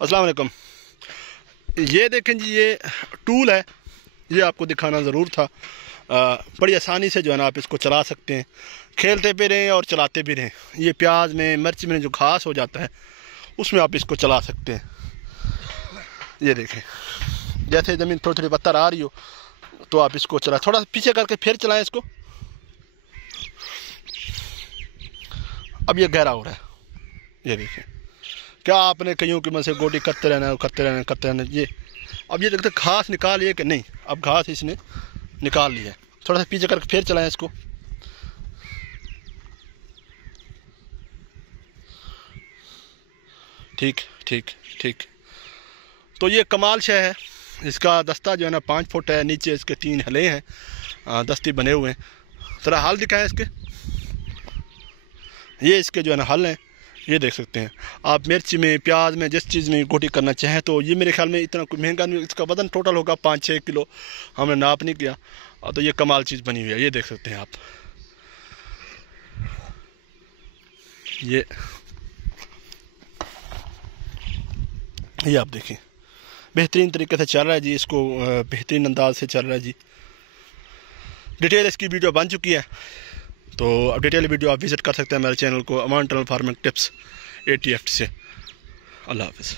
अस्सलाम वालेकुम। ये देखें जी, ये टूल है, ये आपको दिखाना ज़रूर था। बड़ी आसानी से जो है ना आप इसको चला सकते हैं, खेलते भी रहें और चलाते भी रहें। ये प्याज में, मिर्च में जो घास हो जाता है उसमें आप इसको चला सकते हैं। ये देखें, जैसे ज़मीन थोड़ी थोड़ी पत्थर आ रही हो तो आप इसको चला, थोड़ा पीछे करके फिर चलाएं इसको। अब ये गहरा हो रहा है, ये देखें। क्या आपने कईयों की मन से गोटी करते रहना। ये अब ये देखते घास निकाल लिए कि नहीं, अब घास इसने निकाल ली है। थोड़ा सा पीछे करके फिर चलाएं इसको। ठीक ठीक ठीक। तो ये कमाल शय है। इसका दस्ता जो है ना 5 फुट है, नीचे इसके 3 हले हैं, दस्ती बने हुए हैं। ज़रा हल दिखाएं इसके। ये इसके जो है ना हल हैं, ये देख सकते हैं आप। मिर्च में, प्याज में, जिस चीज़ में गोटी करना चाहें तो ये मेरे ख्याल में इतना महंगा नहीं। इसका वज़न टोटल होगा 5-6 किलो, हमने नाप नहीं किया। तो ये कमाल चीज़ बनी हुई है, ये देख सकते हैं आप। ये आप देखें, बेहतरीन तरीके से चल रहा है जी। इसको बेहतरीन अंदाज से चल रहा है जी। डिटेल इसकी वीडियो बन चुकी है, तो अब डिटेल वीडियो आप विज़िट कर सकते हैं मेरे चैनल को, अमान टनल फार्मिंग टिप्स ATFT से। अल्लाह हाफ़िज़।